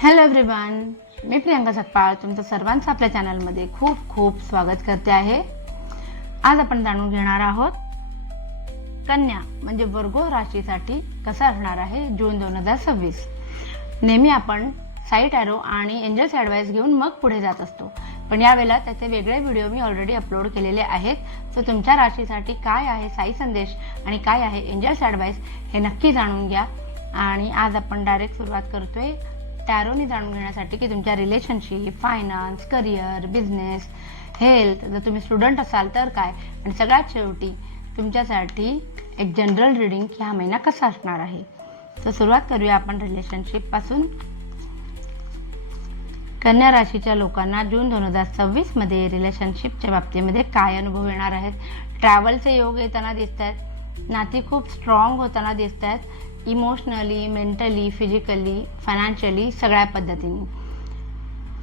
Hello everyone, मी प्रियंका सकपाळ तुमचं सर्वांचं आपल्या चॅनलमध्ये खूप खूप स्वागत करते आहे। आज आपण जाणून घेणार आहोत कन्या म्हणजे वर्गो राशीसाठी कसा असणार आहे जून 2026। नेहमी आपण साईट ॲरो आणि एंजल्स ॲडवाइस घेऊन मग पुढे जात असतो, पण यावेळेला त्याचे वेगळे व्हिडिओ मी ऑलरेडी अपलोड केलेले आहेत। सो तुमच्या राशीसाठी काय आहे साई संदेश आणि काय आहे एंजल्स ॲडवाइस हे नक्की जाणून घ्या। आणि आज आपण डायरेक्ट सुरुवात करतोय टॅरोनी जाणून घेण्यासाठी की तुमच्या relationship, finance, career, business, health, जर तुम्ही स्टुडंट असाल तर काय, आणि सगळ्यात शेवटी तुमच्यासाठी एक जनरल रीडिंग की हा महिना कसा असणार आहे। तर सुरुवात करूया आपण रिलेशनशिप पासून। कन्या राशीच्या लोकांना जून 2026 मध्ये रिलेशनशिपच्या बाबतीमध्ये काय अनुभव येणार आहेत। ट्रॅव्हलचे योग येताना दिसत आहेत, नाती खूप स्ट्रॉंग होताना दिसत आहेत, इमोशनली, मेंटली, फिजिकली, फायनान्शियली सगळ्या पद्धतीने।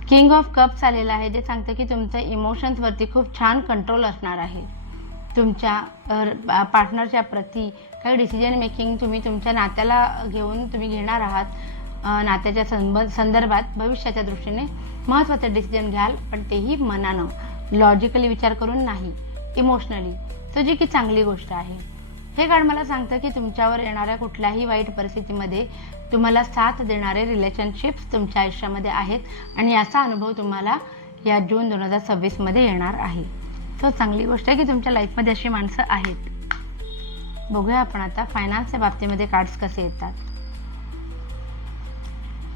किंग ऑफ कप्स आलेला आहे जे सांगतं की तुमचं इमोशन्सवरती खूप छान कंट्रोल असणार आहे। तुमच्या पार्टनरच्या प्रती काही डिसिजन मेकिंग तुम्ही तुमच्या नात्याला घेऊन तुम्ही घेणार आहात। नात्याच्या संदर्भात भविष्याच्या दृष्टीने महत्त्वाचे डिसिजन घ्याल, पण तेही मनानं, लॉजिकली विचार करून नाही, इमोशनली, तो जी की चांगली गोष्ट आहे। हे कार्ड मला सांगतं की तुमच्यावर येणाऱ्या कुठल्याही वाईट परिस्थितीमध्ये तुम्हाला साथ देणारे रिलेशनशिप्स तुमच्या आयुष्यामध्ये आहेत आणि याचा अनुभव तुम्हाला या जून 2026 मध्ये येणार आहे। तो चांगली गोष्ट आहे की तुमच्या लाईफमध्ये अशी माणसं आहेत। बघूया आपण आता फायनान्सच्या बाबतीमध्ये कार्ड्स कसे येतात।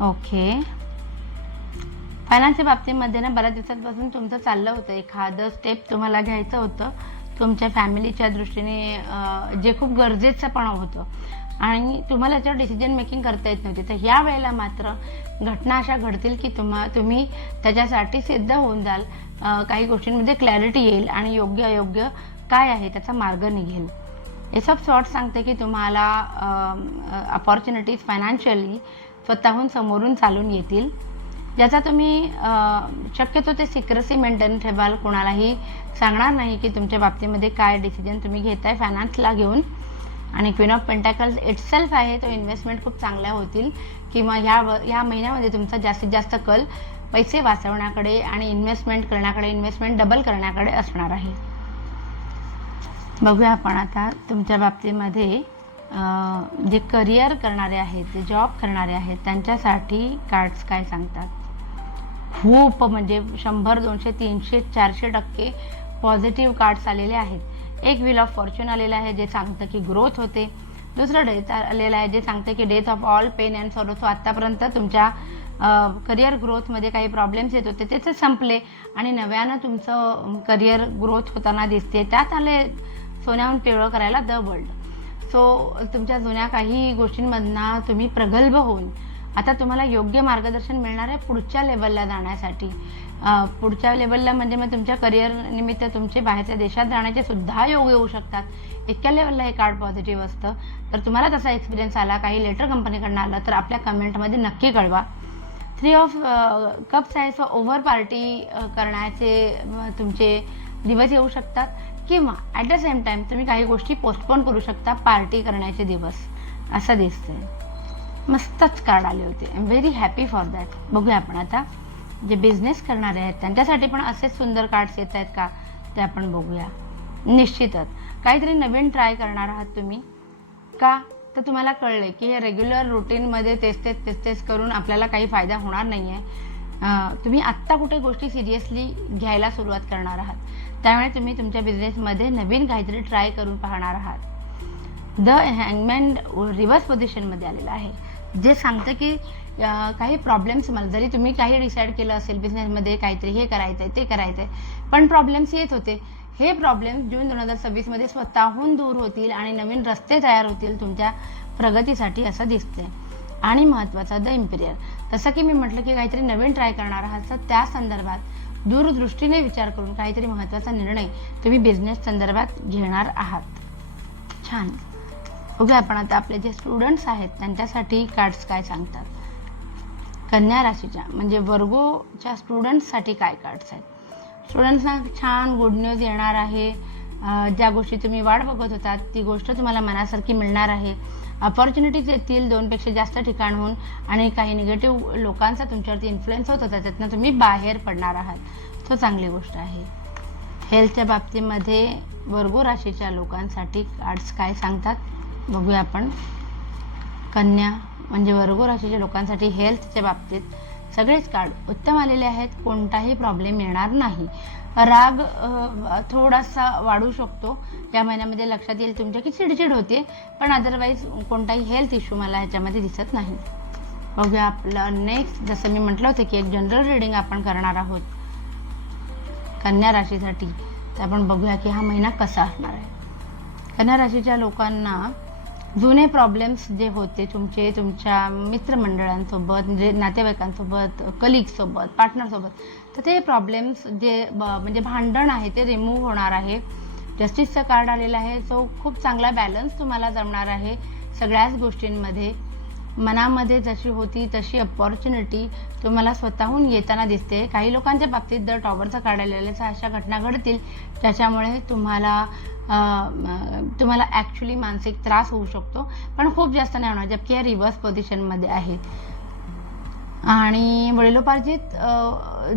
ओके, फायनान्सच्या बाबतीमध्ये ना बऱ्याच दिवसांपासून तुमचं चाललं होतं एखादं स्टेप तुम्हाला घ्यायचं होतं तुमच्या फॅमिलीच्या दृष्टीने, जे खूप गरजेचं पण होतं आणि तुम्हाला याच्यावर डिसिजन मेकिंग करता येत नव्हती। तर ह्या वेळेला मात्र घटना अशा घडतील की तुम्ही त्याच्यासाठी सिद्ध होऊन जाल, काही गोष्टींमध्ये क्लॅरिटी येईल आणि योग्य अयोग्य काय आहे त्याचा मार्ग निघेल। हे सब शॉर्ट सांगते की तुम्हाला अपॉर्च्युनिटीज फायनान्शियली स्वतःहून समोरून चालून येतील, ज्याचा तुम्ही शक्यतो ते सिक्रेसी मेंटेन ठेवाल, कोणालाही सांगणार नाही की तुमच्या बाबतीमध्ये काय डिसिजन तुम्ही घेताय फायनान्सला घेऊन। आणि क्वीन ऑफ पेंटॅकल्स इटसेल्फ आहे, तो इन्व्हेस्टमेंट खूप चांगल्या होतील किंवा ह्या महिन्यामध्ये तुमचा जास्तीत जास्त कल पैसे वाचवण्याकडे आणि इन्व्हेस्टमेंट करण्याकडे, इन्व्हेस्टमेंट डबल करण्याकडे असणार आहे। बघूया आपण आता तुमच्या बाबतीमध्ये जे करिअर करणारे आहेत, जे जॉब करणारे आहेत त्यांच्यासाठी कार्ड्स काय सांगतात। खूप म्हणजे 100, 200, 300, 400% पॉझिटिव्ह कार्ड्स आलेले आहेत। एक व्हील ऑफ फॉर्च्यून आलेला आहे जे सांगतं की ग्रोथ होते। दुसरं डेथ आलेलं आहे जे सांगतं की death of all pain and sorrow. So आत्तापर्यंत तुमच्या करिअर ग्रोथमध्ये काही प्रॉब्लेम्स येत होते त्याचे संपले आणि नव्यानं तुमचं करिअर ग्रोथ होताना दिसते। त्यात आले सोन्याहून पिवळं करायला द वर्ल्ड। सो तुमच्या जुन्या काही गोष्टींमधनं तुम्ही प्रगल्भ होऊन आता तुम्हाला योग्य मार्गदर्शन मिळणार आहे पुढच्या लेवलला जाण्यासाठी। पुढच्या लेवलला म्हणजे मग तुमच्या करिअर निमित्त तुमचे बाहेरच्या देशात जाण्याचे सुद्धा योग येऊ शकतात। इतक्या लेवलला हे कार्ड पॉझिटिव्ह असतं। तर तुम्हाला तसा एक्सपिरियन्स आला, काही लेटर कंपनीकडनं आलं तर आपल्या कमेंटमध्ये नक्की कळवा। 3 ऑफ कप्स आहे, सो ओव्हर पार्टी करण्याचे तुमचे दिवस येऊ शकतात किंवा ॲट द सेम टाईम तुम्ही काही गोष्टी पोस्टपोन करू शकता पार्टी करण्याचे दिवस, असं दिसतंय। मस्तच कार्ड आले होते, I am very happy for that. बघूया आपण आता जे बिझनेस करणारे आहेत त्यांच्यासाठी पण असेच सुंदर कार्ड्स येत आहेत का ते आपण बघूया। निश्चितच काहीतरी नवीन ट्राय करणार आहात तुम्ही का, तर तुम्हाला कळलंय की हे रेग्युलर रुटीनमध्ये तेच करून आपल्याला काही फायदा होणार नाही आहे। तुम्ही आत्ता कुठे गोष्टी सिरियसली घ्यायला सुरुवात करणार आहात, त्यामुळे तुम्ही तुमच्या बिझनेसमध्ये नवीन काहीतरी ट्राय करून पाहणार आहात। द हँगमॅन रिव्हर्स पोझिशनमध्ये आलेलं आहे जे सांगतं की काही प्रॉब्लेम्स मला, जरी तुम्ही काही डिसाईड केलं असेल बिझनेसमध्ये काहीतरी हे करायचं आहे ते करायचं आहे, पण प्रॉब्लेम्स येत होते, हे प्रॉब्लेम्स जून 2026 मध्ये स्वतःहून दूर होतील आणि नवीन रस्ते तयार होतील तुमच्या प्रगतीसाठी असं दिसतंय। आणि महत्त्वाचं द इम्पिरियर, तसं की मी म्हटलं की काहीतरी नवीन ट्राय करणार आहात तर त्या संदर्भात दूरदृष्टीने विचार करून काहीतरी महत्त्वाचा निर्णय तुम्ही बिझनेस संदर्भात घेणार आहात। छान, बघूया आपण आता आपले जे स्टुडंट्स आहेत त्यांच्यासाठी कार्ड्स काय सांगतात। कन्या राशीच्या म्हणजे वर्गोच्या स्टुडंट्ससाठी काय कार्ड्स आहेत। स्टुडंट्सना छान गुड न्यूज येणार आहे। ज्या गोष्टी तुम्ही वाट बघत होतात ती गोष्ट तुम्हाला मनासारखी मिळणार आहे। अपॉर्च्युनिटीज येतील 2पेक्षा जास्त ठिकाणहून आणि काही निगेटिव्ह लोकांचा तुमच्यावरती इन्फ्लुएन्स होत होता त्यातनं तुम्ही बाहेर पडणार आहात. तो चांगली गोष्ट आहे. हेल्थच्या बाबतीमध्ये वर्गो राशीच्या लोकांसाठी कार्ड्स काय सांगतात बघूया आपण. कन्या म्हणजे वर्गो राशीच्या लोकांसाठी हेल्थच्या बाबतीत सगळेच कार्ड उत्तम आलेले आहेत. कोणताही प्रॉब्लेम येणार नाही. राग थोडासा वाढू शकतो या महिन्यामध्ये, लक्षात येईल तुमच्या की चिडचिड होते, पण अदरवाईज कोणताही हेल्थ इश्यू मला ह्याच्यामध्ये दिसत नाही. बघूया आपलं नेक्स्ट. जसं मी म्हटलं होतं की एक जनरल रिडिंग आपण करणार आहोत कन्या राशीसाठी, तर आपण बघूया की हा महिना कसा असणार आहे. कन्या राशीच्या लोकांना जुने प्रॉब्लेम्स जे होते तुमच्या मित्रमंडळांसोबत, म्हणजे नातेवाईकांसोबत, कलिगसोबत, पार्टनरसोबत, तर ते प्रॉब्लेम्स जे म्हणजे भांडण आहे ते रिमूव्ह होणार आहे. जस्टिसचा कार्ड आलेला आहे, सो खूप चांगला बॅलन्स तुम्हाला जमणार आहे सगळ्याच गोष्टींमध्ये. मनामध्ये जशी होती तशी अपॉर्च्युनिटी तुम्हाला स्वतःहून येताना दिसते. काही लोकांच्या बाबतीत जर टॉवरचा कार्ड आलेला अशा घटना घडतील ज्याच्यामुळे तुम्हाला ॲक्च्युली मानसिक त्रास होऊ शकतो, पण खूप जास्त नाही होणार, जबकि या रिव्हर्स पोझिशनमध्ये आहे. आणि वडिलोपार्जित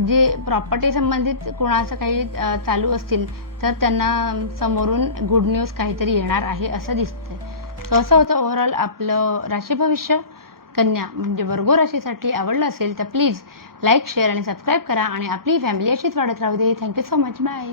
जे प्रॉपर्टी संबंधित कोणाचं काही चालू असतील तर त्यांना समोरून गुड न्यूज काहीतरी येणार आहे असं दिसतंय. सो असं होतं ओव्हरऑल आपलं राशी भविष्य. कन्या म्हणजे वर्गो राशीसाठी आवडलं असेल तर प्लीज लाईक, शेअर आणि सबस्क्राईब करा आणि आपली फॅमिली अशीच वाढत राहू दे. Thank you so much. बाय.